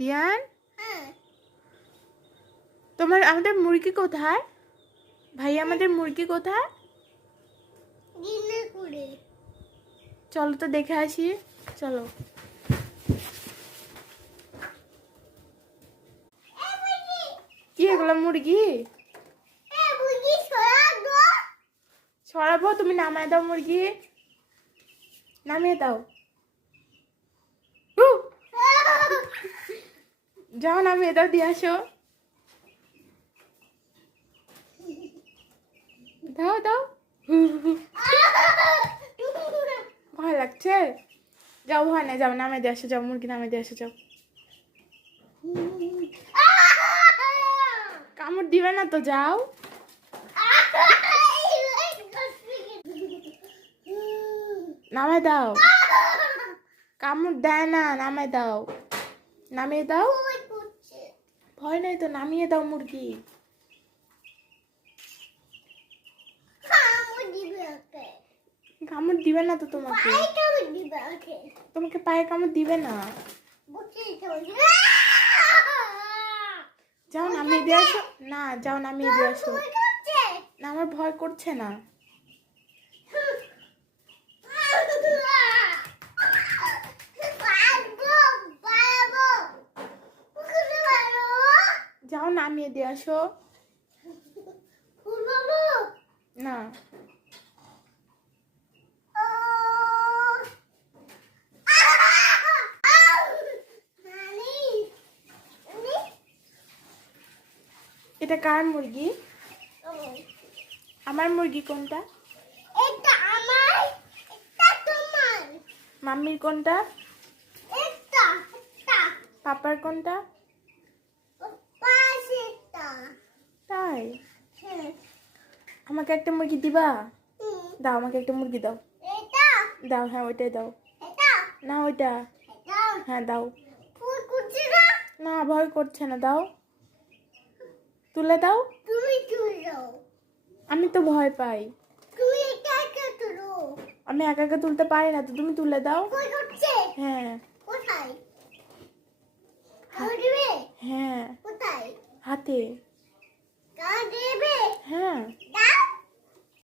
দিয়ান, তোমার আমাদের মুরগি কোথায়? ভাই আমাদের মুরগি কোথায়? চলো তো দেখে আসি, চলো। কি এগুলো মুরগি? সরাবো, তুমি নামায় দাও মুরগি, নামিয়ে দাও। যাও নামিয়ে দাও, দিয়ে আসো। দাও দাও। ভয় লাগছে? যাও, ভয় না, যাও নামে দিয়ে আসো, যাও মুরগি নামে দিয়ে আসো, যাও। কামড় দিবে না তো, যাও। নামায় দাও, কামড় দেয় না, নামায় দাও, নামিয়ে দাও। ভয় নাই তো, নামিয়ে দাও মুরগি। কামড় দিবে না তো তোমাকে, তোমাকে পায়ে কামড় দিবে না। যাও নামিয়ে দিয়ে আসো না, যাও নামিয়ে দিয়ে আসো না। আমার ভয় করছে না। যাও নামিয়ে দিয়ে আসো না। এটা কার মুরগি? আমার মুরগি কোনটা? এটা আমার, এটা তোমার। মাম্মির কোনটা? এটা এটা পাপার কোনটা? পাশেরটা। তাই? হ্যাঁ। আমাকে একটা মুরগি দিবা? দাও, আমাকে একটা মুরগি দাও। এটা দাও, হ্যাঁ ওইটাই দাও। এটা না ওইটা, এটা হ্যাঁ দাও। ফুল কুচি না, না ভয় করছে না, দাও, তুলে দাও। তুমি তুলো, আমি তো ভয় পাই। তুমি এটা একা তুলো। আমি একা একা তুলতে পারি না তো, তুমি তুলে দাও। কই করছে? হ্যাঁ। কোথায়? হাতে দিবে? হ্যাঁ কোথায়? হাতে।